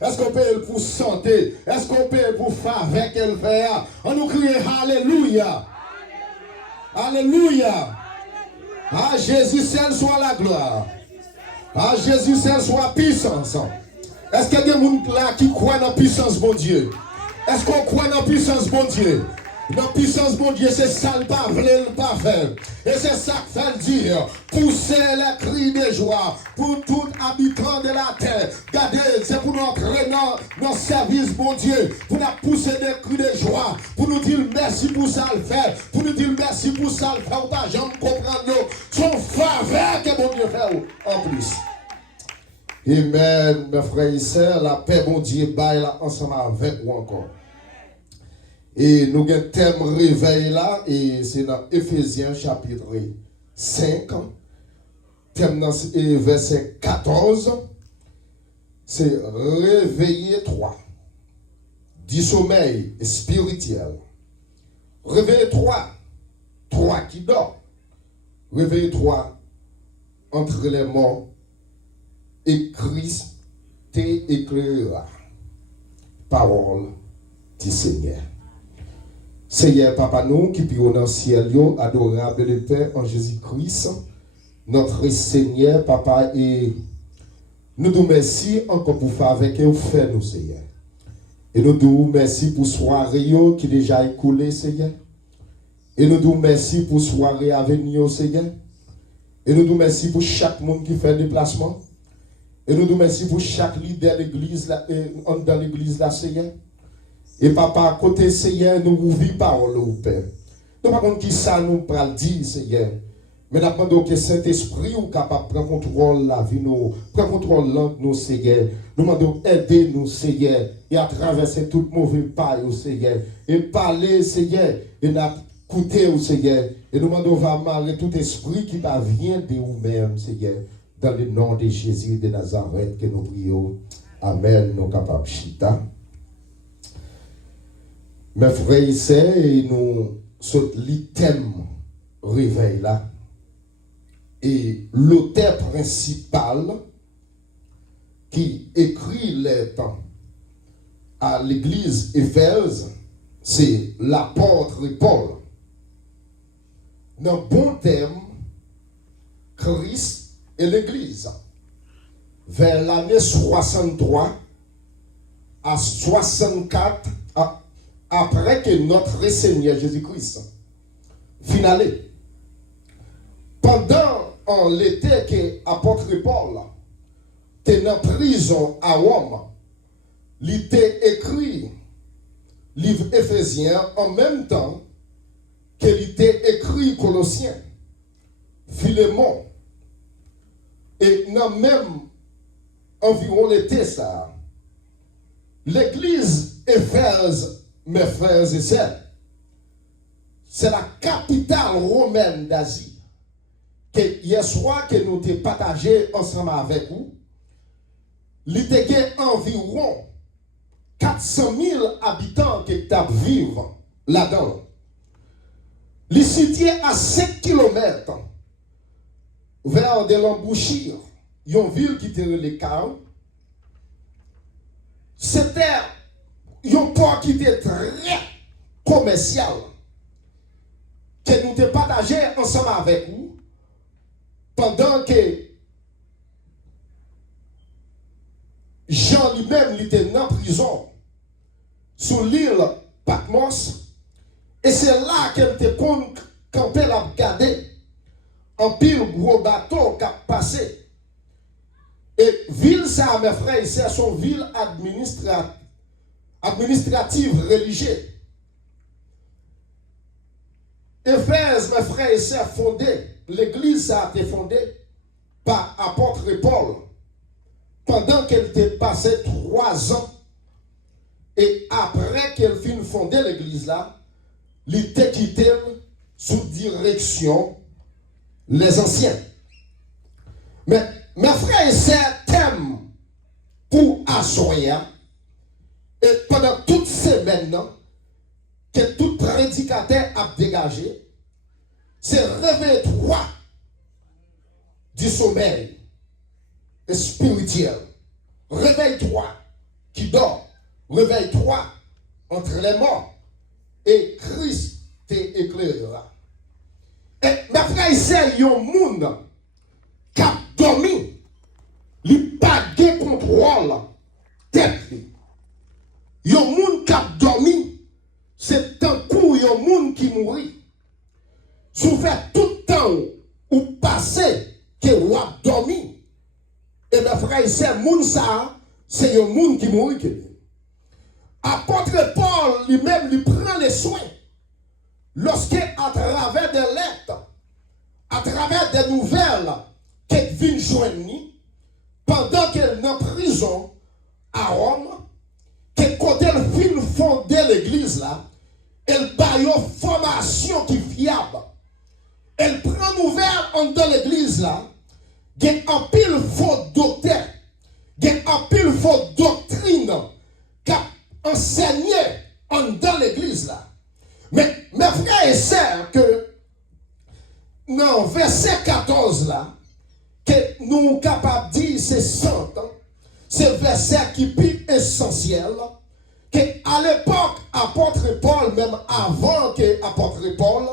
Est-ce qu'on paye pour santé? Est-ce qu'on paye pour faveur qu'elle fait? On nous crie Alléluia. Alléluia. À Jésus seul soit la gloire. À Jésus seul soit puissance. Est-ce qu'il y a des gens là qui croient dans la puissance de mon Dieu? Est-ce qu'on croit dans la puissance de mon Dieu? Dans la puissance de mon Dieu, c'est ça le pas, le pas faire. Et c'est ça que fait dire. Pousser les cris de joie pour tout habitant de la terre. Regardez, c'est pour nous entrer dans notre service, mon Dieu. Pour nous pousser des cris de joie. Pour nous dire merci pour ça le faire. Pour nous dire merci pour ça le faire. Pas jamais comprendre son faveur que mon Dieu fait en plus. Amen, mes frères et sœurs. La paix, mon Dieu, baille là ensemble avec vous encore. Et nous avons un thème réveil là, et c'est dans Éphésiens chapitre 5, thème dans verset 14, c'est réveiller 3, du sommeil spirituel. Réveiller 3 qui dort. Réveiller 3 entre les morts et Christ t'éclairera. Parole du Seigneur. Seigneur Papa nous qui vivons dans le ciel, adorable le Père en Jésus-Christ, notre Seigneur Papa, et nous te remercions encore pour faire avec vous, faire nous Seigneur. Et nous te remercions pour soirée qui déjà écoulée Seigneur. Et nous te remercions pour soirée à venir Seigneur. Et nous te remercions pour chaque monde qui fait déplacement. Et nous te remercions pour chaque leader de l'église dans l'église là Seigneur. Et papa, à côté Seigneur, nous ouvrons parole au Père. Nous ne savons pas qui ça nous parle dire, Seigneur. Mais nous demandons que Saint-Esprit soit capable de prendre contrôle de la vie, prendre contrôle de nous, Seigneur. Nous demandons aider nous, Seigneur, et à traverser toute mauvaise paille, Seigneur. Et parler, Seigneur, et écouter, Seigneur. Et nous demandons va marrer tout esprit qui vient de vous-même, Seigneur. Dans le nom de Jésus de Nazareth que nous prions. Amen, nous capables chita. Mes frères et sœurs, nous sommes l'item réveil là. Et l'auteur principal qui écrit les temps à l'église Éphèse, c'est l'apôtre Paul. Dans bon thème, Christ et l'église. Vers l'année 63 à 64 après que notre Seigneur Jésus-Christ finale. Pendant l'été que l'apôtre Paul était en prison à Rome, il était écrit livre Éphésiens en même temps qu'il était écrit Colossiens, Philémon. Et dans même environ l'été ça, l'église Éphèse, mes frères et sœurs, c'est la capitale romaine d'Asie. Que hier soir que nous avons partagé ensemble avec vous, il y a environ 400 000 habitants qui vivent là-dedans. Il est situé à 5 km vers de l'embouchure, une ville qui était le Cao. C'était un port qui était très commercial, que nous avons partagé ensemble avec vous, pendant que Jean lui-même était en prison sur l'île Patmos, et c'est là qu'elle était campée la garder en pile gros bateau qui a passé. Et ville ça, mes frères et sœurs, sont ville administrative religieuse. Éphèse, mes frères et sœurs, fondée, l'église a été fondée par apôtre Paul pendant qu'elle était passée 3 ans. Et après qu'elle finit fonder l'église là, il était quitté sous direction les anciens. Mais mes frères et sœurs thème pour assoyer, et pendant toutes ces semaines que tout prédicateur a dégagé, c'est réveille-toi du sommeil spirituel. Réveille-toi qui dort. Réveille-toi entre les morts et Christ t'éclairera. Et mes frères et sœurs, il y a un monde qui a dormi, il n'a pas de contrôle tête. Il y a un monde qui a dormi, c'est un coup, il y a un monde qui mourit. Si vous faites tout le temps ou passé que vous avez dormi, et mes frères et sœurs, monde ça, c'est un monde qui mourit. Apôtre Paul lui-même lui prend les soins lorsqu'à travers des lettres, à travers des nouvelles qu'elle vient joindre pendant qu'elle est en prison à Rome, qu'elle quand elle vient fonder l'église là, elle a une formation qui est fiable. Elle prend nouvelle dans l'église là, il y a un pile faux docteur, il y a un pile faux doctrine qui a enseigné dans l'église là. Mais mes frères et sœurs, que dans verset 14 là, que nous sommes capables de dire c'est 100 ans, c'est le verset qui est plus essentiel, que à l'époque, apôtre Paul, même avant que apôtre Paul,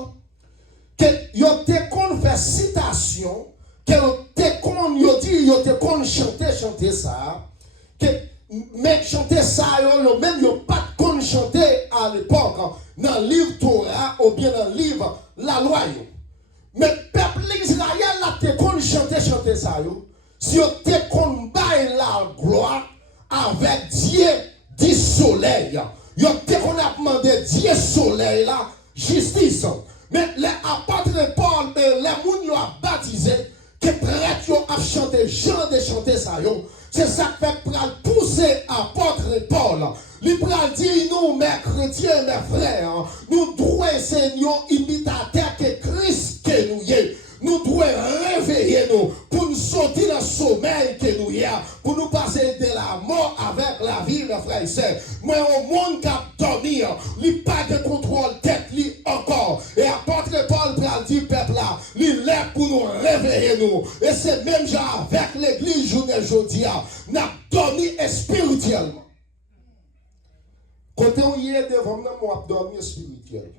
que il était qu'on fait citation, que était qu'on dit, il était qu'on chanter ça, que mais chanter ça, yo même yo pas qu'on chanter à l'époque dans le livre Torah ou bien dans le livre la loi. Mais le peuple d'Israël là te qu'on chanter ça yo, si yo te qu'on baille la gloire avec Dieu du soleil. Yo te qu'on a demandé Dieu soleil là justice. Mais les apôtres Paul, les gens yo a baptisé, que prêtre yo a chanté, Jean de chanter ça yo. C'est ça qui fait pour pousser apôtre Paul. Il pral dire nous, mes chrétiens, mes frères, nous devons Seigneur imitateur que Christ que nous y est. Nous devons réveiller nous pour nous sortir dans le sommeil que nous y a, pour nous passer de la mort avec la vie, mes frères et sœurs. Moi, au monde qui a dormi, il n'y a pas de contrôle tête li encore. Et apôtre Paul pral dire peuple là, il est pour nous réveiller nous. Et c'est même genre avec l'église journée aujourd'hui, nous avons dormi spirituellement. Quand on y est devant nous, on a dormi spirituel.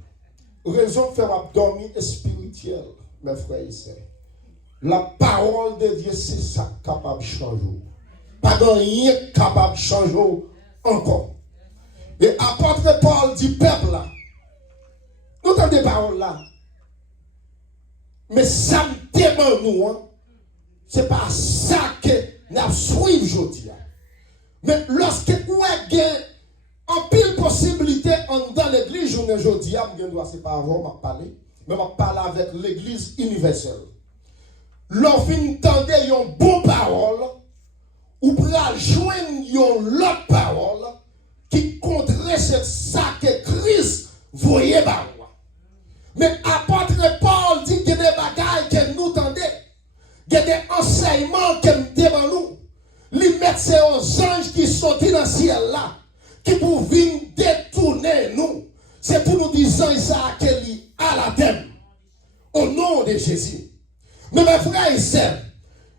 Raison de faire dormir spirituel, mes frères et sœurs. La parole de Dieu, c'est ça capable de changer. Pas de rien capable de changer encore. Et apôtre Paul dit peuple là, nous avons des paroles là. Mais ça me demande nous, hein, c'est pas ça que nous suivons aujourd'hui. Mais lorsque vous avez en pile possibilité dans l'église, je ne dis pas, c'est pas avant, je parler, mais je parle avec l'église universelle. Lorsqu'on entend une bonne parole, ou pour joindre une autre parole qui contredit ça que Christ voyait par moi. Mais apôtre Paul dit qu'il y a des bagailles que nous entendons, il y a des enseignements que nous devons nous. Les mettre c'est aux anges qui sont dans le ciel là, qui pour venir détourner nous. C'est pour nous dire ça qu'il a la thème. Au nom de Jésus. Mais mes frères et sœurs,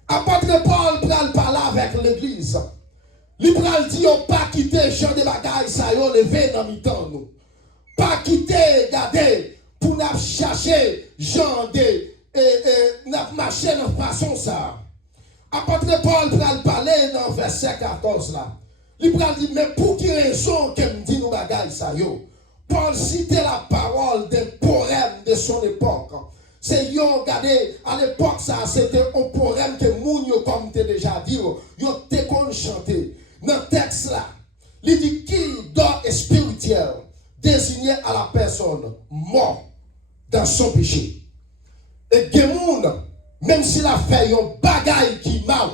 apôtre Paul pral parler avec l'église. Il pral dire pas quitter Jean de bagaille, ça y est, levé dans le temps nous. Pas quitter, garder, pour nous chercher Jean de, nous marcher de façon ça. Apôtre Paul pral parler dans verset 14 là. Il pral dire, mais pour quelle raison que me dit nous bagaille ça yo? Paul citait la parole des poèmes de son époque. C'est yo, regardez, à l'époque ça, c'était un poème que moun yo, comme t'ai déjà dit, yo te kon chanté. Dans le texte là, il dit qu'il dort spirituel, désigné à la personne mort dans son péché. Et que moun, même s'il a fait un bagaille qui mal,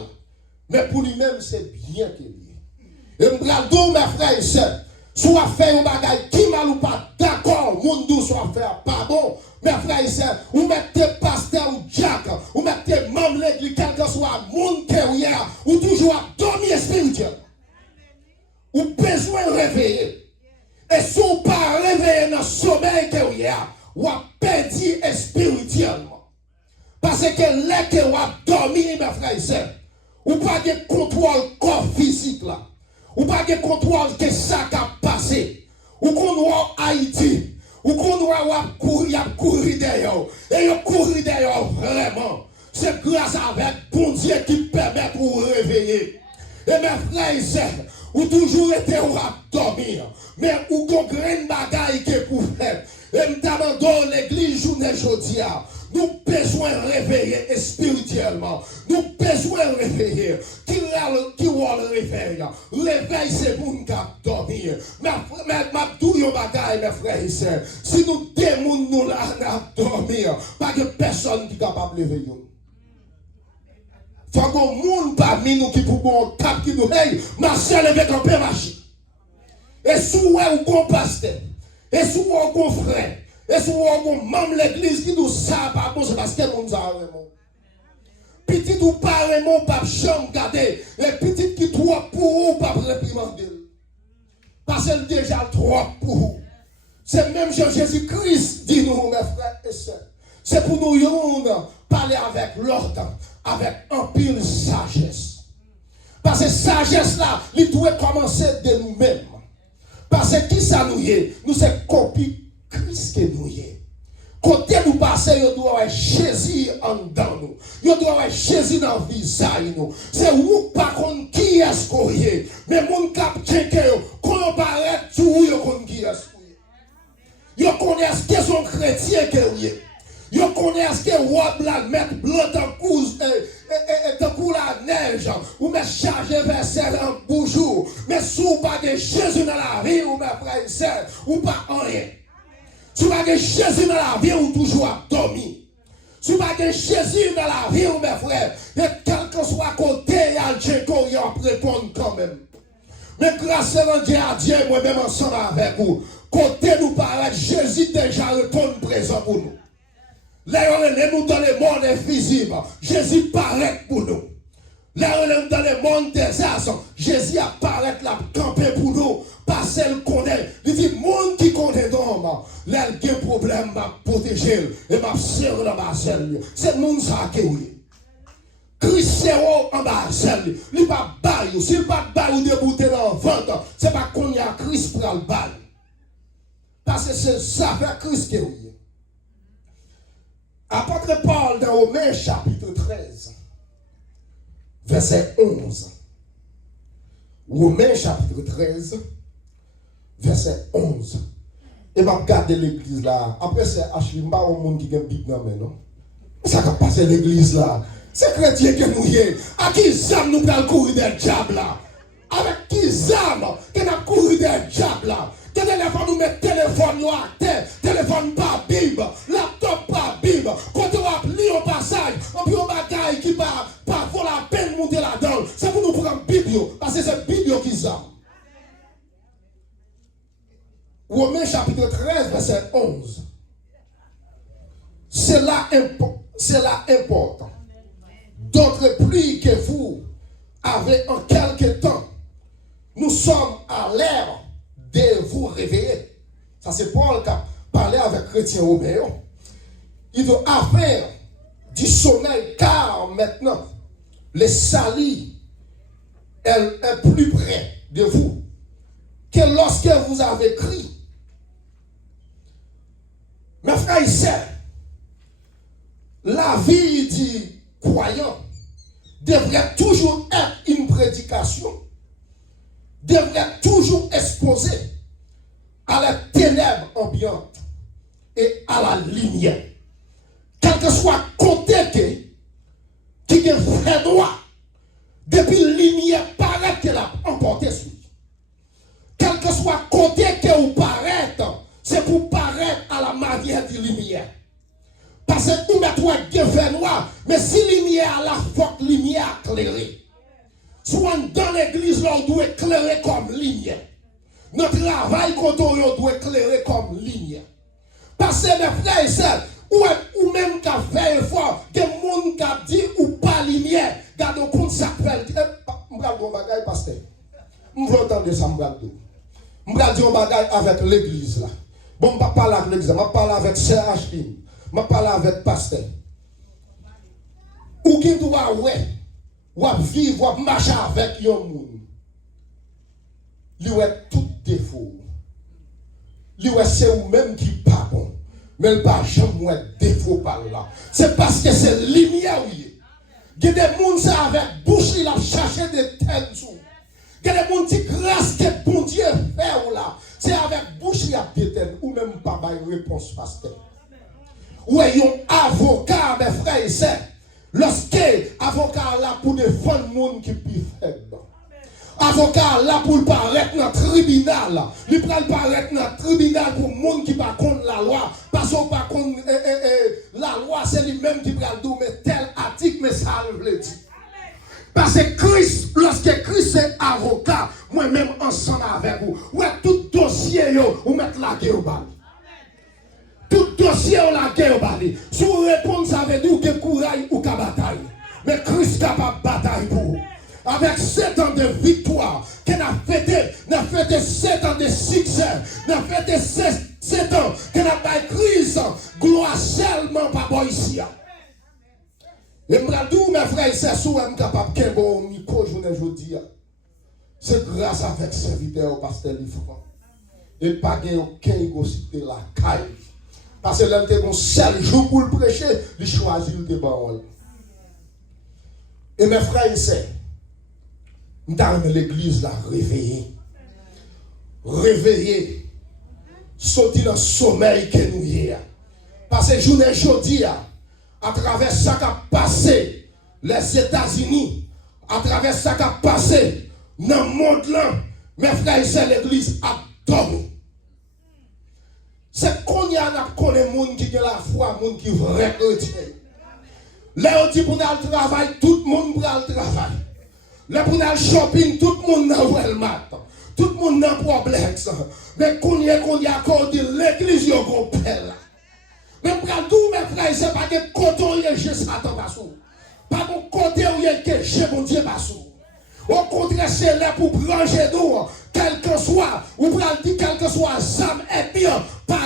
mais pour lui-même c'est bien qu'il est. Et m'bradou mes frères et sœurs, soit fait un bagaille qui mal ou pas, d'accord, moun dou soit fait pas bon. Mes frères et sœurs, ou mettez pasteur ou Jack, ou mettez membre l'église, quel que soit monde carrière, ou toujours à dormir spirituel. Ou besoin de réveiller. Et si vous pas réveiller dans le sommeil carrière, ou à perdre spirituellement. Parce que là que vous dormir, mes frères et sœurs, ou pas de contrôle corps physique là. Ou pas de contrôle que ça qui a passé. Ou qu'on voit Haïti. Ou qu'on voit courir derrière. Et ils courent derrière vraiment. C'est grâce avec bon Dieu qui permet de vous réveiller. Et mes frères et sœurs, ou toujours été ou à dormir. Mais ou qu'on graine bagaille que pour faire. Et nous l'église journée aujourd'hui. Nous besoin réveiller spirituellement. Nous besoin réveiller. Qui va le réveil? Réveil, c'est pour nous dormir. Mais tout le bagaille, mes frères et sœurs. Si nous démons nous là, dormir, pas de personne qui est capable de réveiller. Faut qu'on monde parmi nous qui pour bon cap qui nous hey, marcher avec un peu marcher. Et sous ou bon pasteur, et sous ou bon frère, et sous ou bon membre de l'église qui nous savent pas bon, c'est parce que nous avons petit ou pas vraiment pas chambre garder, et petit qui trop pour ou pas réprimander. Parce que déjà trop pour vous. C'est même Jésus-Christ dit nous mes frères et sœurs. C'est pour nous parler avec l'ordre, avec un pile sagesse. Parce que sagesse là, il doit commencer de nous-mêmes. Parce que qui ça nous est? Nous c'est copie Christ que nous est. Côté nous passer, il doit avoir Jésus en dedans nous. Il doit avoir Jésus dans le visage nous. C'est vous par contre qui est-ce qu'on est. Mais mon cap checker, quand on paraît tout, il connaît qui est-ce qu'on est. Il connaît ce que son chrétien que vous êtes. Yo connaissent que Wab la mettre blanc dans cause et la neige ou me charger verset en bonjour mais sous pas de Jésus dans la vie ou mes frères et sœurs ou pas rien. Si pas de Jésus dans la vie ou toujours à dormir. Si pas de Jésus dans la vie ou mes frères et quel que soit côté il y a le Tchéko il va répondre quand même. Mais grâce à Dieu moi-même ensemble avec vous côté nous paraît Jésus déjà répond présent pour nous. Là, nous dans le monde invisible, Jésus paraît pour nous. Là, dans le monde des astres, Jésus apparaît là, camper pour nous. Parce qu'il connaît. Il dit, monde qui connaît d'homme, là, il a un problème, m'a protéger et m'a serré dans ma selle. C'est le monde ça qui est. Christ c'est en bas selle. Il n'est pas bail. S'il n'est pas bail ou débouté dans le ventre, ce n'est pas qu'on y a Christ pour le bail. Parce que c'est ça, vers Christ qui est. Apôtre Paul dans Romains chapitre 13, verset 11. Romains chapitre 13, verset 11. Et m'a regardé l'église là. Après c'est Achille, pas au monde qui a un big dans non. Ça va passer l'église là. C'est chrétien que nous y est. À qui zam nous allons courir des diables là? Avec qui zam que nous courir des diables là? Que téléphone nous met téléphone à terre, téléphone pas Bible, laptop pas Bible, quand on va lire au passage, on peut un bagaille qui va pas vaut la peine de monter là-dedans. C'est pour nous prendre Bible, parce que c'est Bible qui ça. Romains chapitre 13, verset 11. C'est là important. D'autres plus que vous avez en quelque temps. Nous sommes à l'ère de vous réveiller. Ça c'est Paul qui a parlé avec chrétien Romain. Il veut affaire du sommeil car maintenant le salut est plus près de vous que lorsque vous avez crié. Mes frères et sœurs, la vie du croyant devrait toujours être une prédication, devrait toujours exposer à la ténèbre ambiante et à la lumière. Quel que soit côté qui est fait droit, depuis la lumière paraît qu'elle a emporté sur lui. Quel que soit côté que vous paraît, c'est pour paraître à la manière de lumière. Parce que nous mettons un fait noir, mais si lumière a la forte lumière éclairée. Soit dans l'église, là, on doit éclairer comme lumière. Notre travail, quand on doit éclairer comme lumière. Parce que mes frères et sœurs, ou même qui a fait un effort, des gens qui a dit ou pas lumière, gardez compte ça fait. Je vais dire un bagage, pasteur. Je vais entendre ça, je vais dire un bagage avec l'église là. Bon, je ne vais pas parler avec l'église, je vais parler avec Sœur Ashline, je vais parler avec pasteur. Ou qui doit, ouais, ou vivre, ou marcher avec un monde. lui est tout défaut. Lui c'est vous-même qui pas bon. Mais le pas jamais défaut par là. C'est parce que c'est lumière oui. Il y a des gens qui avec bouche il a cherché des têtes. Il y a des gens qui grâce que bon Dieu fait là. C'est avec bouche il a des têtes ou même pas de réponse pasteur. Ou un avocat mes frères et sœurs. Lorsque avocat là pour défendre le monde qui est plus faible. Avocat là pour paraître dans le tribunal. Il peut paraître dans le tribunal pour le monde qui va contre la loi. Parce qu'on pas contre la loi, c'est lui-même qui va dire mais tel article, mais ça le dit. Parce que Christ, lorsque Christ est avocat, moi-même ensemble avec vous, ouais, tout dossier, vous mettez la guerre au bal. Tout dossier, vous la guerre au bal. Si vous répondez, ça veut dire que courage ou qu'à bataille. Mais Christ est capable de bataille pour vous. Avec 7 ans de victoire, qu'on a fêté 7 ans de succès, on a fêté 7 ans qu'on a pas crise, gloire seulement pas bon ici. Et je me dis, mes frères, c'est sûr que je suis capable de bon micro aujourd'hui. C'est grâce à votre serviteur, pasteur Lifran. Et pas aucun égocité la caille. Parce que l'un de seul jour pour le prêcher, il choisit le débat. Et mes frères et sœurs, dans l'église là, réveillé, sorti dans le sommeil que nous y a. Parce que journée aujourd'hui, à travers ça qui a passé les États-Unis, à travers ça qui a passé dans le monde là, mes frères et sœurs, l'église a dormi. C'est qu'on y a les gens qui ont la foi, les gens qui sont vrais chrétiens. Là, on dit pour le travail, tout le monde pour le travail. Là, pour le shopping, tout le monde n'a pas le matin. Tout le monde n'a pas de problème. Mais qu'on y a accordé l'église, il y a un père. Mais pour tout, mes frères, c'est pas que côté où il y a Satan passou. Pas que côté où il y a que mon Dieu passou. Au contraire, c'est là pour brancher nous, quel que soit, ou pour dire quel que soit, ça est bien, pas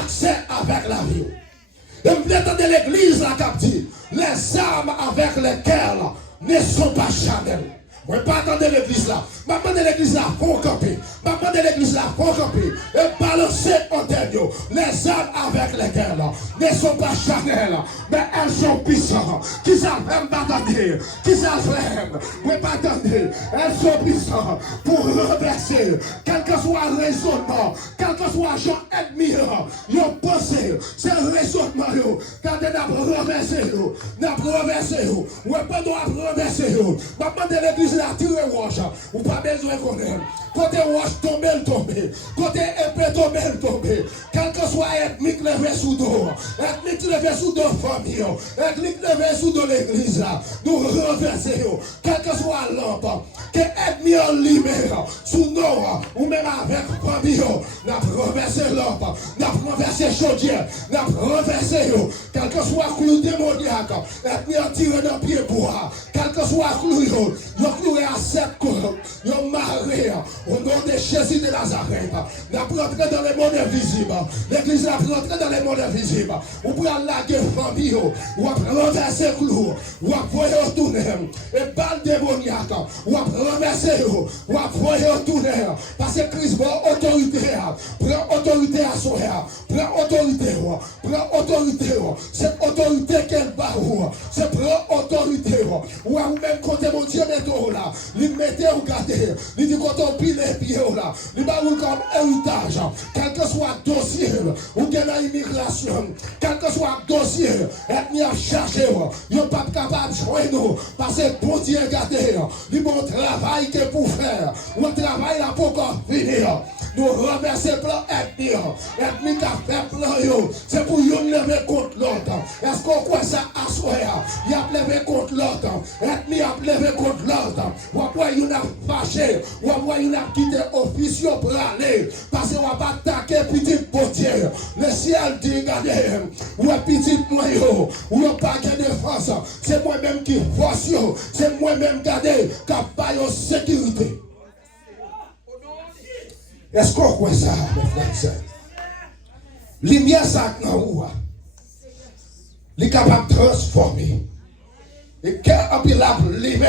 accès avec la vie. Et vous entendez l'église là qui dit, les armes avec lesquelles ne sont pas charnelles. Vous ne pas attendre l'église là. Maman de l'église là, faut camper. Maman de l'église là, faut camper. Et balancer en dernier. Les armes avec lesquelles ne sont pas charnelles, mais elles sont puissantes. Qui savent même pas attendre. Qui savent même. Vous ne pas attendre. Elles sont puissantes pour renverser. Quel que soit le raisonnement, quel que soit le genre ennemi, ils ont pensé. C'est le raisonnement. Quand on a renversé, on a renversé. On n'a pas droit de renverser. Maman de l'église là, tirez roche. Ou pas besoin qu'on aime. Côté roche tombe, elle tombe. Côté épée tombe, elle tombe. Quel que soit ethnique levé sous dos. Ethnique levé sous dos famille. Ethnique levé sous dos l'église là. Nous renversons. Quel que soit lampe. Que ethnie en libère. Sous nous. Ou même avec famille. Nous renversé lampe. Nous renversé chaudière. Nous renversé. Quel que soit clou démoniaque. Ethnie en tiré dans pied bois. Quel que soit clou. Nous cloué à 7 coups. Nous marré. Au nom de Jésus de Nazareth, nous rentrons dans le monde invisible. L'église a rentré dans le monde invisible. Ou pour la guerre famille, ou après renverser clou, ou après retourner, et balle démoniaque, ou après renverser, ou après retourner. Parce que Christ prend autorité, prend autorité à son air, prend autorité, cette autorité qu'elle bat, c'est prend autorité, ou à vous-même côté mon Dieu, mettez là, il mettez ou gardez, il dit quand on pile les pieds là, il va vous comme héritage, quel que soit dossier, ou bien la immigration, quel que soit dossier, ethnie à chercher, il n'est pas capable de joindre nous, parce que bon Dieu, regardez, il bon travail que pour faire, ou un travail là pour encore finir. Nous renverser plein ethnie, ethnie qui a fait plein, c'est pour nous lever contre l'autre. Est-ce qu'on croit ça à soi? Il a levé contre l'autre, ethnie a levé contre l'autre. Ou après, il a fâché, ou après, il a quitté officieux pour aller, parce qu'on va pas attaquer petit potier. Le ciel dit, regardez, ou un petit moyen, ou un paquet de défense, c'est moi-même qui force, c'est moi-même garder, qui a pas de sécurité. Est-ce qu'on croit ça, mes frères et sœurs? Lumière, ça, il est capable de transformer. Et quand il a levé,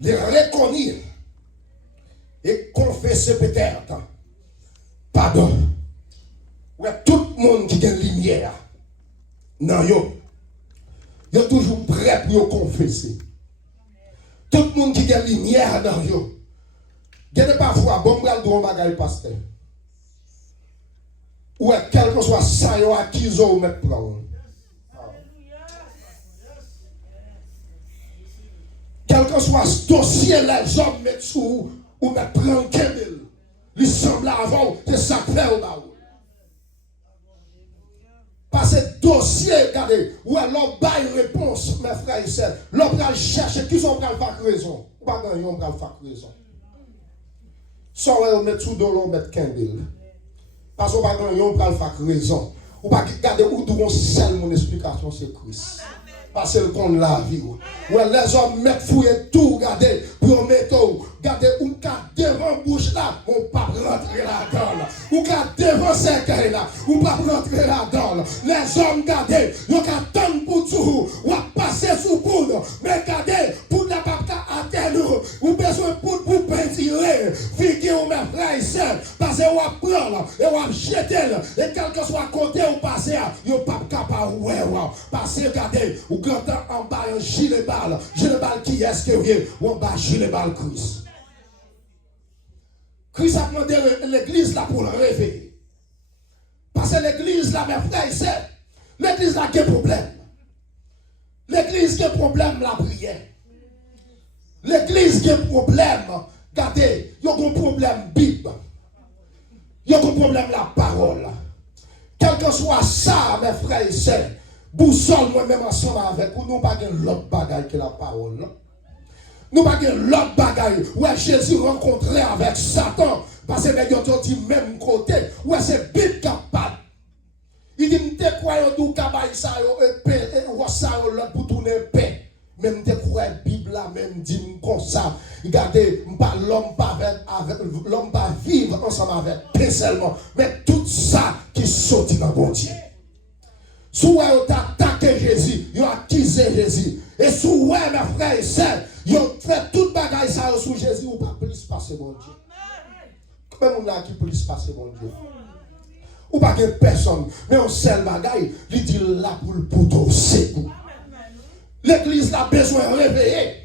il reconnaît et confesser peut-être. Pardon. Ouais, tout le monde qui a une lumière. Non, yo toujours prêt pour confesser. Tout le monde qui a une lumière dans yo. Il y a parfois, bon, je vais le bagaille pasteur. Ou quel que soit ça, yo acquis ou mettre prendre. Quel que soit ce dossier, les hommes mettent sous ou mettent prendre Kendall. Il semble avant, c'est ça que fait au bas. Parce que dossier, regardez, ou alors bail réponse, mes frères et sœurs. L'homme va chercher, qui sont prêts à faire raison. Ou pas gagner, on va faire raison. Soit on met sous l'eau, on met Kendall. Parce qu'on va gagner, on va faire raison. Ou pas regarder où nous seul mon explication, c'est Christ. Parce qu'on la vie. Ouais, les hommes mettent fouiller tout, regardez, pour mettre, regardez, ou qu'à devant bouche là, on pas rentrer là-dedans. Ou qu'à devant cercueil là, on pas rentrer là-dedans. Les hommes, regardez, ils ont qu'à attendre pour tout, ou à passer sous poudre. Mais regardez, pour la papa à terre, ou besoin pour peinturer, figure mes frères et sœurs, parce qu'on va prendre, et on va jeter, et quel que soit côté ou passer, ils n'ont pas capable, ouais, parce que regardez, quand on bat un gilet balle qui est-ce que oui, on bat gilet balle Christ. Christ a demandé l'église là pour le réveiller. Parce que l'église là, mes frères et sœurs, l'église là qui a problème. L'église qui a problème la prière. L'église qui a problème, regardez, il y a un problème Bible. Il y a un problème la parole. Quel que soit ça, mes frères et sœurs, boussole moi-même ensemble avec vous, nous pas l'autre bagaille que la parole. Non? Nous pas l'autre bagaille. Ouais, Jésus rencontré avec Satan. Parce que les gens dit même côté. Ouais, c'est Bible capable. Il dit, m'te croyons tout cabaye ça, et ça, l'autre pour tourner paix. Même te croyons Bible là, même dit comme ça. Regardez, l'homme pas l'homme pas vivre ensemble avec paix seulement. Mais tout ça qui saute dans bon Dieu. Si vous avez attaqué Jésus, vous avez accusé Jésus. Et si vous avez, mes frères et sœurs, vous avez fait toute bagaille ça sur Jésus, vous ne pouvez pas plus passer mon Dieu. Comment on a qui plus passer mon Dieu? Ou pas que personne, mais on seul bagaille, il dit là pour le poteau, c'est tout. L'église a besoin de réveiller.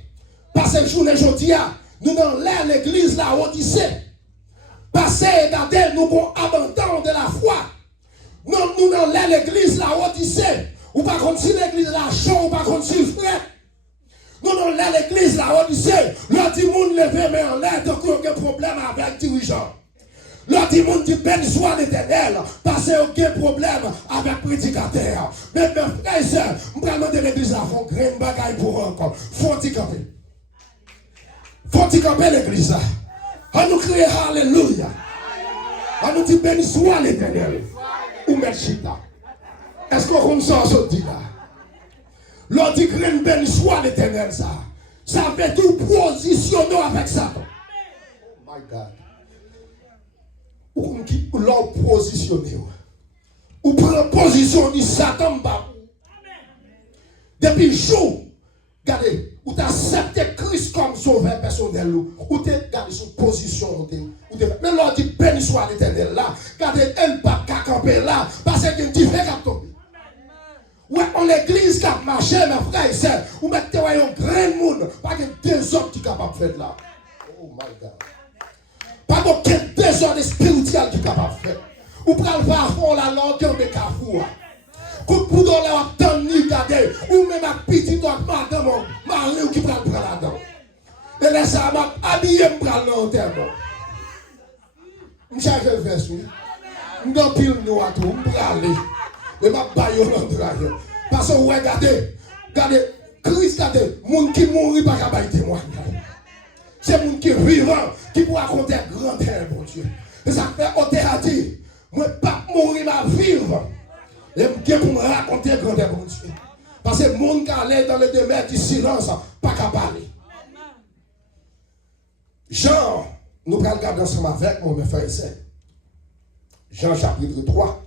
Parce que journée aujourd'hui, nous dans l'air l'église là, Odyssée. Parce que regardez, nous avons abandon de la foi. Nous dans l'église la Odyssée. Ou pas contre si l'église la chaud, ou pas contre si frère. Nous dans l'église la Odyssée. L'autre dit monde levé mais en l'air, donc il y a un problème avec le dirigeant. L'autre dit monde dit ben soit l'éternel. Parce qu'il y a un problème avec le prédicateur. Mais mes frères et sœurs, je vais demander l'église là, font grain bagaille pour encore. Faut-il camper? Faut-il camper l'église là? On nous crie Alléluia. On nous dit ben soit l'éternel. Ou mettre chita. Est-ce qu'on comprend ça dit là? L'on dit que ben soit l'éternel ça. Ça fait tout positionner avec ça. Oh my God. Ou l'on positionner. Ou prend position de Satan. Depuis jour, regardez, ou tu accepté Christ comme sauveur personnel, ou tu gardé son position. Mais l'on dit béni soit l'éternel là. Regardez, elle pas qu'à camper là, parce qu'il y a une différence. Ouais, on l'église qui a marché, mes frères et sœurs, ou mettez un grand monde, pas que deux hommes qui sont capables de faire là. Oh my God. Pas que deux hommes spirituels qui sont capables de faire. Ou prenez le parfum la langue de Kafoua. Pour dans la tente, regardez, ou même à petit doigt, madame, mari qui prend là-dedans. Et là, ça m'a habillé, me prend l'enterrement. Je charge le verset. Je ne pile nous à tout, je prends aller. Et ma baille l'enterrement. Parce que regardez, Christ, regardez, monde qui mourit pas qu'à bailler témoignage. C'est monde qui est vivant, qui peut raconter grand terre, mon Dieu. Et ça fait, on t'a dit, moi, pas mourir, mais vivre. Et je pour me raconter grand terre, mon Dieu. Parce que le monde qui allait dans le demeure du silence, pas qu'à parler. Jean, nous allons regarder ensemble avec moi, mes frères et sœurs. Jean chapitre 3,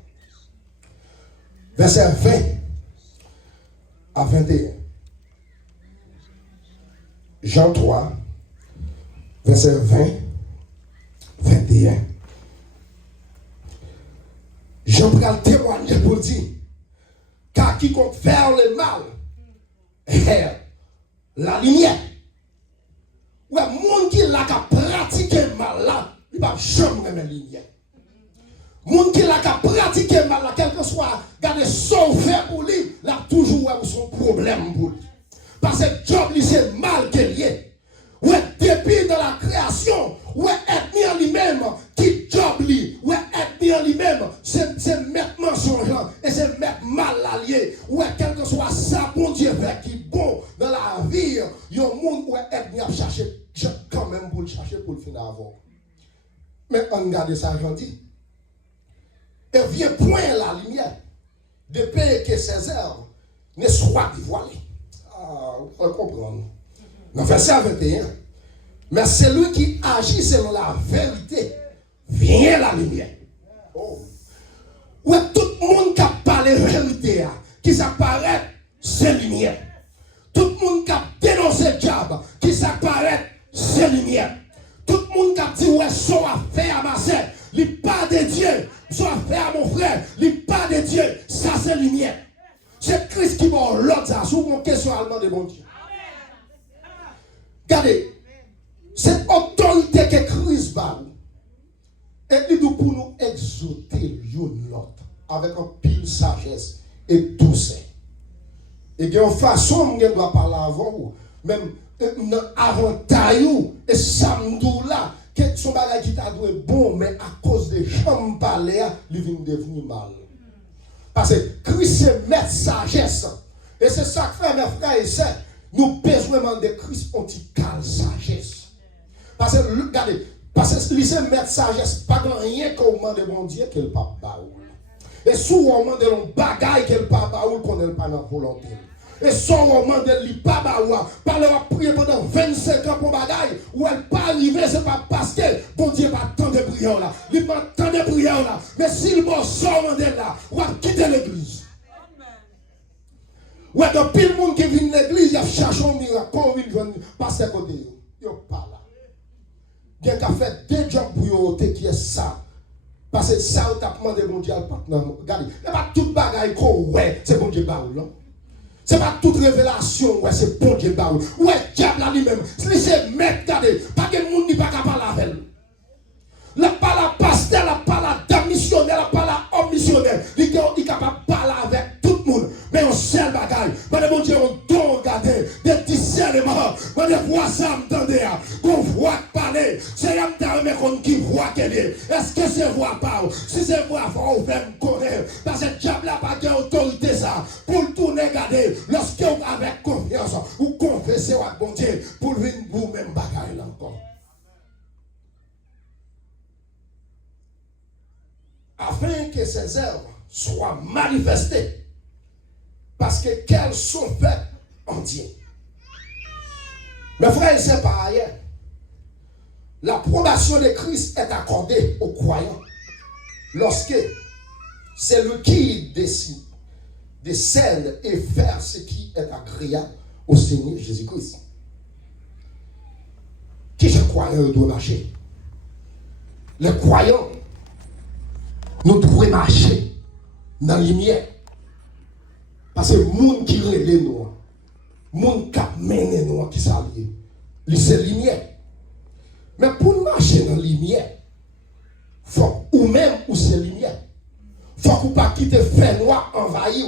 verset 20 à 21. Jean 3, verset 20 21. Je prends le témoignage pour dire, car quiconque fait le mal, est la lumière. Ouais, monde qui l'a pratiqué mal là, il va jamais la lumière. Monde qui l'a pratiqué mal là, quel que soit, regardez, sauvé pour lui, là toujours son problème pour lui. Parce que job, c'est mal qu'il est. Ouais, depuis dans la création, ouais, ethnie en lui-même, qui job lui, ouais, ethnie en lui-même, c'est mettre mensonge et c'est mettre mal allié. Ouais, quel que soit ça, bon Dieu, qui est bon dans la vie, il y a un monde où ethnie a cherché, quand même pour le chercher pour le finir avant. Mais on regarde ça, j'en dis. Et vient point la lumière, depuis que ces heures ne soient dévoilées. Ah, vous pouvez comprendre. Dans verset 21, mais celui qui agit selon la vérité, vient la lumière. Oh. Ouais, tout le monde qui a parlé de vérité, qui s'apparaît, c'est lumière. Tout le monde qui a dénoncé le diable, qui s'apparaît, c'est lumière. Tout le monde qui a dit, ouais, soit fait à ma sœur, il n'est pas de Dieu, soit fait à mon frère, il n'est pas de Dieu, ça c'est lumière. C'est Christ qui va l'autre, ça, sous mon question allemand de mon Dieu. Regardez, cette autorité que Christ va, et il nous pour nous exhorter l'autre avec un pile sagesse et douceur. Et il y a une façon que doit parler avant, même avant taillou et samedi là, que son bagage qui t'a doué bon, mais à cause des chambres parler, il vient devenir mal. Parce que Christ c'est mettre sagesse. Et c'est ça que fait mes frères et sœurs. Nous besoin de Christ anti-cal sagesse. Parce que, regardez, parce que lycée mettre sagesse, pas rien qu'au moment de mon Dieu qu'elle pas baoul. Et souvent au moment de l'on bagaille qu'elle pas baoul qu'on n'est pas dans la volonté. Et souvent au moment de l'y pas baoul, par le prier pendant 25 ans pour bagaille, où elle pas arriver, c'est pas parce que bon Dieu pas tant de prières là. Il pas tant de prières là. Mais s'il va sortir de là, on va quitter l'église. Ouais, donc pile monde qui vient de l'église, il a cherché un miracle, comment il vient passer à côté. Il n'est pas là. Il y a fait deux jobs pour ôter qui est ça. Parce que ça, on t'a demandé mon Dieu, regardez, il n'y a pas toute bagaille qu'on ouais, c'est bon Dieu baoul, non? Ce n'est pas toute révélation, ouais, c'est bon Dieu baoul. Ouais, diable là lui-même, c'est mettre, regardez, pas que le monde n'est pas capable de parler avec elle. La parole pasteur, la parole d'un missionnaire, la parole homme missionnaire, il est capable de parler avec tout le monde. Mais on seul bagaille. Mais mon Dieu, on doit regarder des discernements. Mais des voix ça m'entendait. Qu'on voit parler. C'est un terme qui voit qu'elle est. Est-ce que c'est voix pas? Si c'est voix, il faut me connaître. Parce que le diable n'a pas d'autorité ça. Pour le tourner, regarder. Lorsque vous avec confiance, vous confessez à bon Dieu. Pour venir vous-même bagaille là encore. Afin que ces œuvres soient manifestées. Parce que qu'elles sont faites en Dieu. Mes frères et sœurs, par ailleurs, l'approbation de Christ est accordée aux croyants lorsque c'est lui qui décide de scène et faire ce qui est agréable au Seigneur Jésus-Christ. Qui je croyant doit marcher? Les croyants, nous devons marcher dans la lumière. Parce que les gens qui relèvent nous, les gens qui mènent nous, qui s'allient, c'est la lumière. Mais pour marcher dans la lumière, il faut ou même ou c'est la lumière. Il faut qu'on pas quitter fait noir envahir.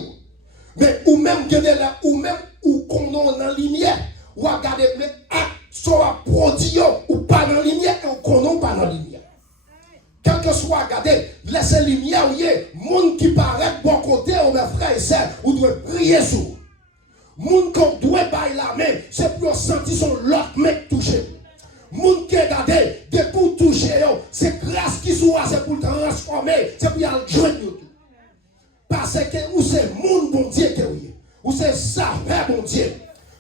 Mais ou même que là, ou même ou qu'on est dans la lumière, ou regarder les actes soit produits ou pas dans la lumière, ou qu'on n'est pas dans la lumière. Quel que soit, regardez, laissez la lumière, où il y a des gens qui paraissent bon côté, ou mes frères et sœurs, ou doivent prier sur. Les gens qui doivent bailler la main, c'est pour sentir son l'autre mec touché. Les gens qui regardez, de pour toucher, c'est grâce qui soit, c'est pour transformer, c'est pour y aller joindre tout. Parce que, ou c'est mon bon Dieu qui est, ou c'est ça, bon Dieu.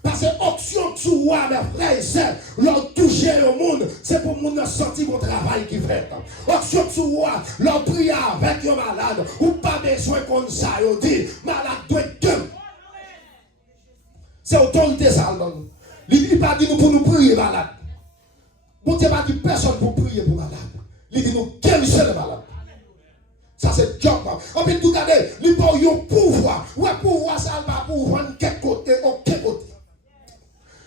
Parce que l'option de toi, mes frères et sœurs, leur toucher au monde, c'est pour nous sentir mon travail qui fait. L'option de toi, leur prier avec un malade, ou pas besoin qu'on ça, on dit, malade doit être deux. C'est autorité ça, il ne dit pas nous pour nous prier malade. Bon Dieu n'a dit personne pour prier pour malade. Il dit nous guérissons les malades. Ça c'est job. En plus, tout regardez, il pas un pouvoir. Ouais, pouvoir, ça va pas pouvoir de quel côté, aucun côté.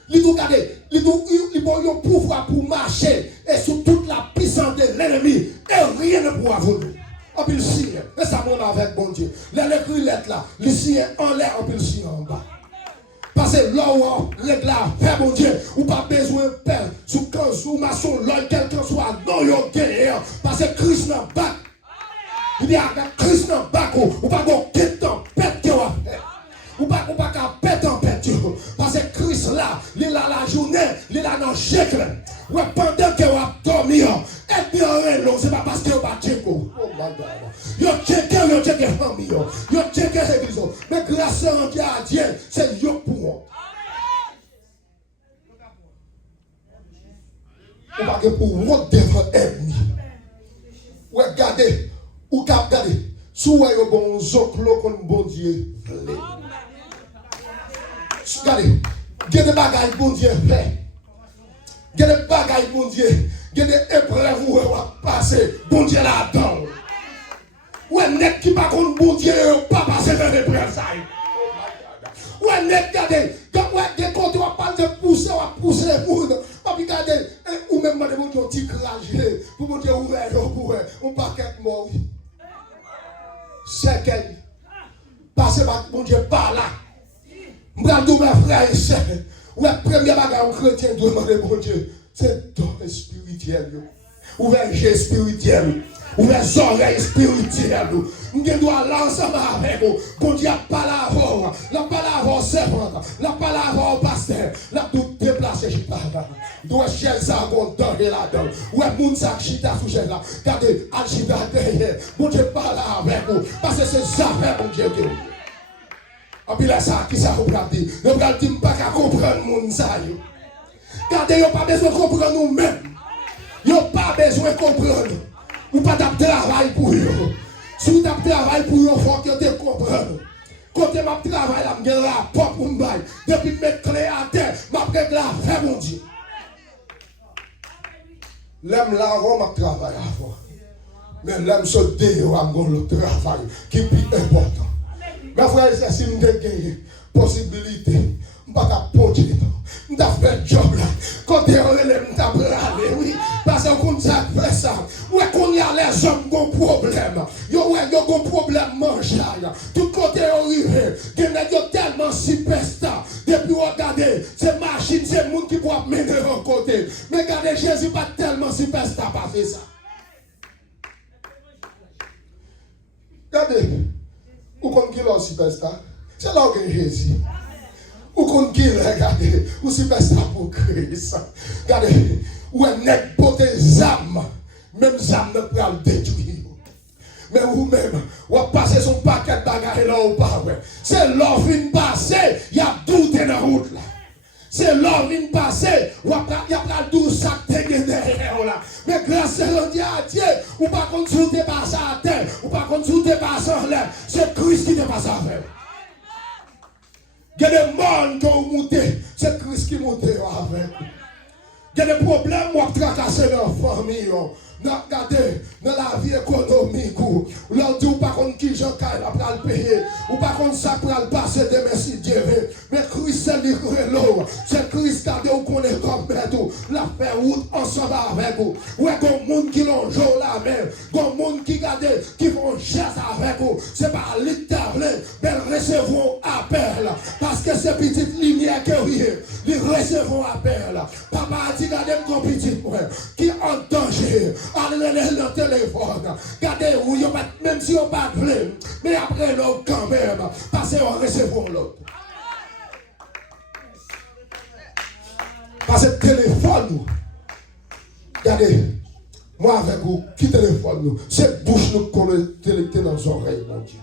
Il tout regardez, il pas un pouvoir pour marcher et sous toute la puissance de l'ennemi. Et rien ne pourra vous. En plus, le signe. Et ça monte avec bon Dieu. L'écrit lettre là, le signe en l'air, en plus le signe en bas. Parce que là où règle là, fait bon Dieu, ou pas besoin de père, sous camp, sous maçon, là, quelqu'un soit dans le guerrier. Parce que Christ n'a pas. Il dit avec Christ dans le ou pas qu'on quitte en pète que va faire. Ou pas qu'à pète en pète. Parce que Christ là, il est là la journée, il est là dans le chèque. Ou pendant que vous dormir, et bien c'est pas parce que vous pas checker. Oh my God. Vous checkez famille, vous checkez l'église. Mais grâce à Dieu, c'est yo pour moi. Ou pas que pour votre devant ennemi. Ou regardez. Ou cap gade, sou wè yo bon zoklo kon bon Dieu vle. Gade, gen de bagay bon Dieu fait. Gen de bagay bon Dieu, gen de épreuve ou wè passer, bon Dieu la donne. Ou net qui pas kon bon Dieu pas passer dans l'épreuve ça. Ou net gade, quand ouais des côté on parle de pousser les monde. Pas gade, ou même de mon petit crage pour bon Dieu ouvert pour on paquet mort. C'est qu'elle passe par mon Dieu par là. M'bradou mes frères et sœurs. Ouais, premier bagage un chrétien doit demander mon Dieu, c'est don spirituel. Ouverture spirituelle. Ouvert oreilles spirituelles. Nous devons aller ensemble avec vous. Bon Dieu pas la voix. La parole servante. La parole pasteur. La tout déplacé chez toi. Doit chercher ça content là-dedans. Ouais, moun sak chita sous chèque là. Regardez, al chita derrière. Bon Dieu parle avec vous. Parce que c'est ça fait mon Dieu. Et puis là, ça, qui ça vous dit? Vous ne dites pas qu'à comprendre moun ça. Regardez, vous n'avez pas besoin de comprendre nous-mêmes. Vous n'avez pas besoin de comprendre. Ou pas de travail pour eux. Si vous avez travail pour eux, il faut que vous compreniez. Quand je travaille, je me rapport pour me bailler. Depuis que je mets clé à terre, je vais la faire, mon Dieu. L'aime là avant, je travaille avant. Mais l'aime se dehors, je le travail qui est plus important. Mes frères, si je gagne possibilité, je ne vais pas continuer. Je vais faire le job là. Quand je relève, je vais aller, oui. Parce qu'on fait ça. Où est qu'on y a les hommes qui ont problème? Ils ont un problème manger. Tout côté arrivé. Il y a tellement superstar. Depuis regardez, c'est machine, c'est le monde qui peut mener un côté. Mais regardez, Jésus pas tellement superstar pas fait ça. Regardez, où qu'on qui est superstar? C'est là où Jésus. Ou qu'on qui regardez, ou superstar pour Christ. Regardez. Ou est net pour des âmes, même âmes ne peuvent le détruire. Mais vous-même, vous passez son paquet de bagages là ou pas. C'est l'offre qui passe, il y a tout dans la route là. C'est l'homme qui passe, il y a 12 sacs de derrière là. Mais grâce à Dieu, ou pas consulter par ça à terre, ou pas consulter par ça en l'air. C'est Christ qui te passe à faire. Il y a des morts qui ont monté, c'est Christ qui monte avec. Il y a des problèmes qui ont tracassé dans la famille. Regardez, dans la vie économique, leur dit ou pas contre qui Jean Caille va le payer, ou pas contre ça pour le passer de merci Dieu. Mais Christ c'est l'eau, c'est Christ qui a dit qu'on est comme tout, la faire route ensemble avec vous. Ou est comme monde qui l'ont joué la main, comme monde qui garde, qui font chasse avec vous. C'est pas l'éternel, mais recevront appel. Parce que c'est petite lumière que oui, ils recevront appel. Papa a dit, regardez mon petit frère, qui est en danger. Allez le téléphone. Regardez où même si on pas de mais après l'autre quand même. Parce qu'on recevra l'autre. Parce que téléphone nous. Regardez, moi avec vous, qui téléphone nous? C'est bouche nous qu'on le téléphone dans nos oreilles, mon Dieu.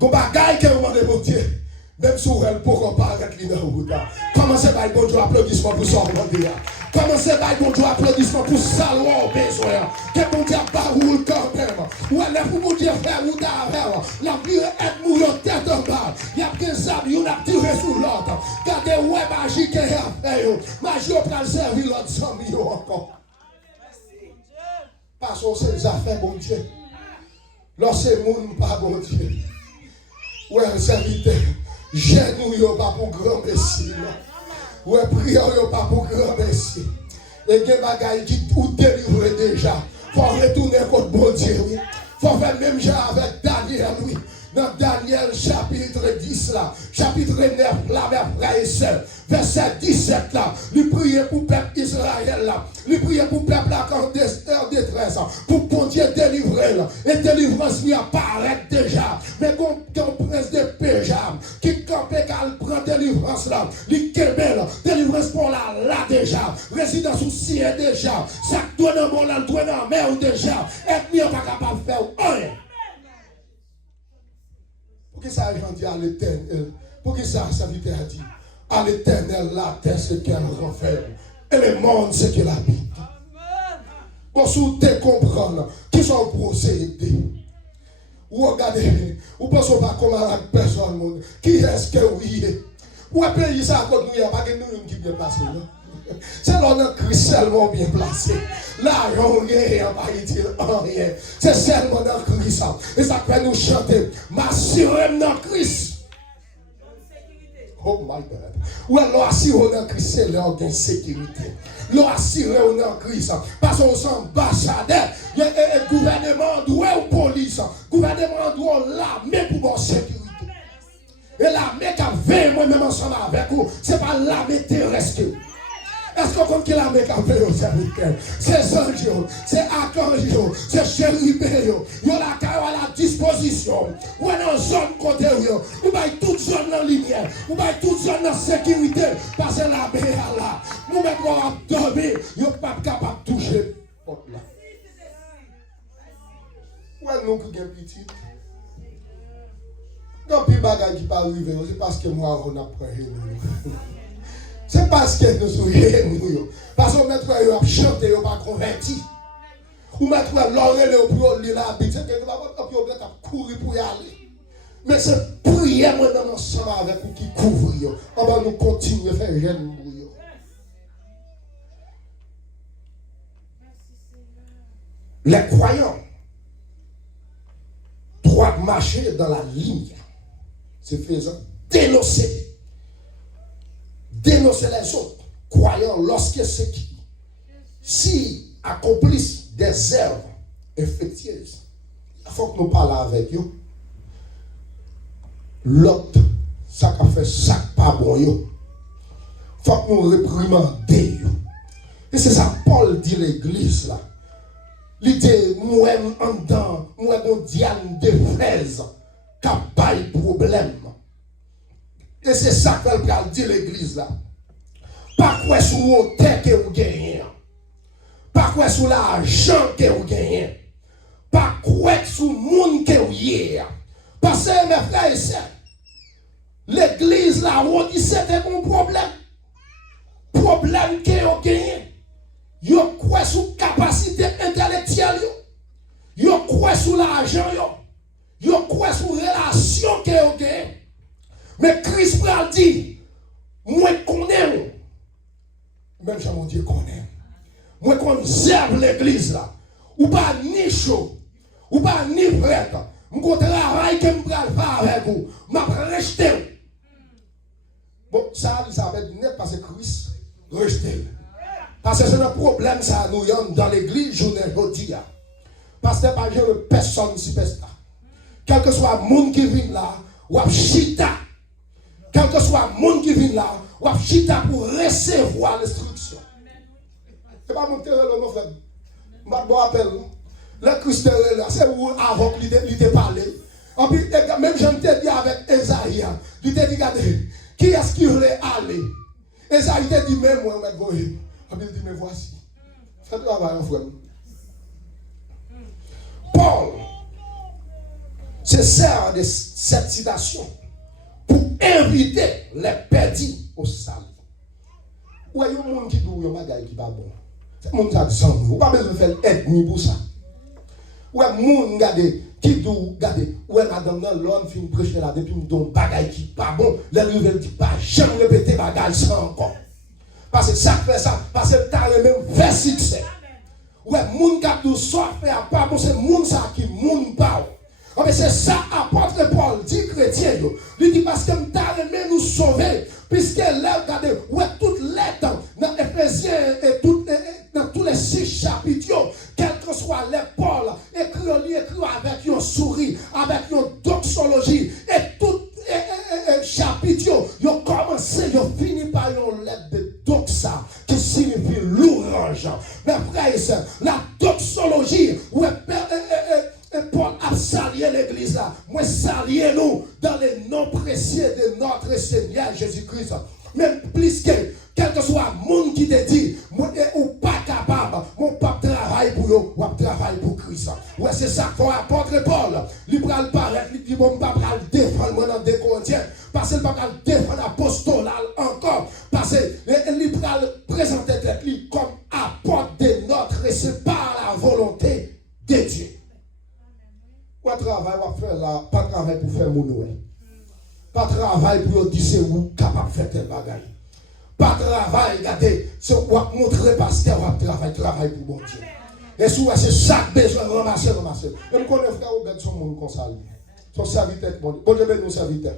Qu'on bagaille que vous demandez, mon Dieu. Même si vous ne pouvez pas arrêter dans la route. Commencez par le bon Dieu applaudissement pour ça. Commencez par le bon Dieu applaudissement pour ça, au besoin. Que bon Dieu pas roule quand même. Ou alors, pour bon Dieu faire route avec. La vie est mourir tête en bas. Il y a des amis, il y a tiré sur l'autre. Regardez, ouais, magie qui est à faire. Magie, on peut servir l'autre 100 millions encore. Parce que c'est les affaires, bon Dieu. Lorsque le monde pas bon Dieu. Ouais, serviteur. Genou yo pas pour grand messie. Ouais, prière yo pas pour grand messie. Et des bagailles qui tout délivré déjà. Faut retourner contre bon Dieu. Faut faire même genre avec Daniel, oui. Dans Daniel chapitre 10 là, chapitre 9 là, mes frères et sœurs, verset 17 là, lui prier pour le peuple Israël là, lui prier pour le peuple là quand détresse, pour bon Dieu délivrer là, et délivrance lui apparaît déjà, mais quand prince de Péjam, qui campait qu'elle prend délivrance là, lui kebel là, délivrance pour là déjà, résidence aussi est déjà, ça doit dans mon là, doit dans la mer déjà, et n'est pas capable de faire rien. Pour que ça a dit à l'éternel, pour que ça a dit à l'éternel, la terre ce qu'elle renferme, et le monde ce qu'elle habite. Pour sous te comprendre, qui sont procédés. Ou regardez, ou pensez pas comment la personne monde, qui est-ce que oui est. Ou un pays ça contre nous, il n'y a pas que nous qui bien placé. C'est l'honneur Christ seulement bien placé. Là, on n'est pas utile en rien. C'est seulement dans Christ. Et ça fait nous chanter. M'assurer dans Christ. Oh my God. Ou alors assurer dans Christ, c'est leur gain sécurité. Leur assurer dans Christ. Parce qu'on s'ambassadeur. Le gouvernement doit ou police. Le gouvernement doit l'armée pour votre sécurité. Et l'armée qui a 20 moi-même ensemble avec vous, ce n'est pas l'armée terrestre. Est-ce qu'on compte que la mec a fait au serviteur? C'est anges, c'est archanges, c'est chérubins, ils ont la carrière à la disposition. Ou dans zone côté, ou bien toute zone dans lumière, ou bien toute zone dans sécurité. Parce que la mec est là. Nous mettons à dormir, ils ne sont pas capables de toucher. Ou nous qui sommes petits. Quand il y a des bagages qui ne peuvent arriver, c'est parce que moi, on a pris. C'est parce que nous sommes nous. Parce que notre frère a chanté, il n'a pas converti. Ou notre frère l'oreille pour lui la Bible. C'est que nous avons courir pour y aller. Mais c'est prier moi-même ensemble avec vous qui couvre. On va nous continuer à faire jeune bouillon. Les croyants doivent marcher dans la ligne. C'est faisant dénoncer les autres, croyant lorsque ceux qui, si accomplissent des œuvres effectueuses, il faut que nous parlions avec eux. L'autre, ça qui fait ça pas bon, il faut que nous réprimandions. Et c'est ça, Paul dit l'église là. L'idée, moi, en dedans, moi, mon diable de fraise, qui a pas de problème. Et c'est ça qu'elle dit l'église là. Pas quoi sur le terre que vous gagnez. Pas quoi sur l'argent que vous gagnez. Pas quoi sur le monde que vous y êtes. Parce que mes frères et sœurs, l'église là, on dit c'était mon problème. Problème que vous gagnez. Vous quoi sur capacité intellectuelle. Vous quoi sur l'argent. Vous quoi sur relation que vous gagnez. Mais Christ a dit, moi connais, même si mon Dieu connaît, moi conserve l'église là, ou pas ni chaud, ou pas ni prête, je travaille que je vais faire avec vous, je vais rester. Bon, ça va être net parce que Christ rester. Parce que c'est un problème ça nous dans l'église journée aujourd'hui. Parce que pas personne si personne. Quel que soit le monde qui vient là, ou à chita. Quel que soit le monde qui vient là, ou à chita pour recevoir l'instruction. C'est pas mon terrain, mon frère. Je me rappelle, le Christ là, c'est où avant qu'il te parlé. Et puis, même je te dis avec Esaïe, il te dit, regardez, qui est-ce qui voulait aller? Esaïe te dit, même moi, je vais et puis il dit, mais voici. Ça travaille, mon frère. Paul se sert de cette citation pour inviter les perdus au salut. Ou il y a un monde qui dit qu'il y a un bagage qui n'est pas bon. C'est un monde qui a dit, vous pas besoin de faire ethnie pour ça. Ou un monde qui dit, regardez, ou un madame dans l'homme fin prêcher là depuis me donne bagage qui n'est pas bon. Les nouvelles disent pas, j'aime répéter bagage ça encore. Parce que ça fait ça, parce que tu as même fait succès. Ouais, moun kap dou so fait à pas bon c'est moun ça qui moun pa. Mais c'est ça apôtre Paul dit chrétien yo. Il dit parce que m'ta aimé nous sauver puisque là regardez ouais toutes les temps dans Éphésiens et toutes dans tous les 6 chapitres, quel que soit les Paul écrit avec un sourire, avec une doxologie et tout chapitre, ils ont commencé, ils ont fini par une lettre de doxa qui signifie l'orange. Mais frère et sœurs, la doxologie, ouais, Paul a salué l'église là. Moi, saluer nous dans les noms précieux de notre Seigneur Jésus-Christ. Même plus que, quel que soit le monde qui te dit, ou pas capable, mon pape travaille pour eux, ou travaille pour Christ. Ouais, c'est ça qu'il faut apôtre Paul. Il va le paraître, il dit, bon, papa va le défendre moi dans 2 Corinthiens. Parce qu'il va le défendre l'apostolat encore. Parce qu'il va le présenter lui comme apôtre de notre, et c'est par la volonté de Dieu. Pas travail pour faire là, pas travail pour faire mon noué. Pas travail pour dire c'est où capable de faire tel bagage. Pas travail, regardez, c'est pour montrer pasteur, travail pour bon Dieu. Et souvent c'est chaque besoin, ramasser. Et nous connaissons frère Obed, son monde comme ça. Son serviteur, bon Dieu bénit nos serviteurs.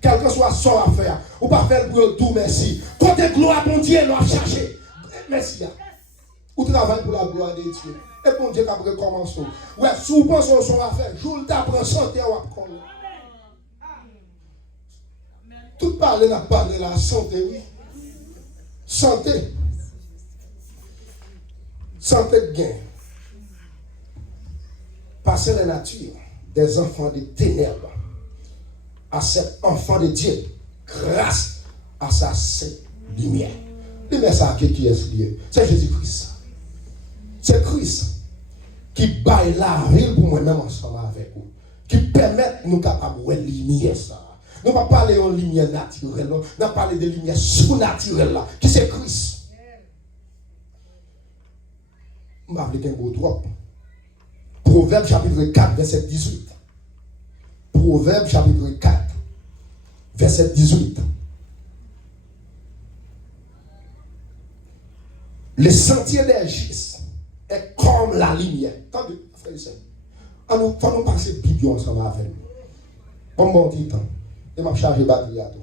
Quel que soit son affaire, ou pas faire pour tout merci. Côté gloire, bon Dieu, nous a cherché. Merci. Ou travail pour la gloire de Dieu. Et bon Dieu, qui recommence. Ouais, si vous pensez son affaire, je vous t'apprends santé, ou apprendre. Tout parler n'a pas de la santé, oui. Santé. Santé de gain. Passer la nature des enfants des ténèbres à cet enfant de Dieu grâce à sa sainte lumière. Lumière, ça qui est lié? C'est Jésus-Christ. C'est Christ qui baille la ville pour moi-même ensemble avec vous. Qui permet nous capables de lumière ça. Nous ne parlons pas de lumière naturelle, nous parlons de lumière surnaturelle là, qui c'est Christ. Je vais vous parler un beau trop. Proverbe chapitre 4, verset 18. Proverbe chapitre 4, verset 18. Le sentier des justes est comme la lumière. Attendez, frère et sœur. Il faut nous passer Bible ensemble avec nous. Comme bon petit temps. Et m'a chargé batterie à tout.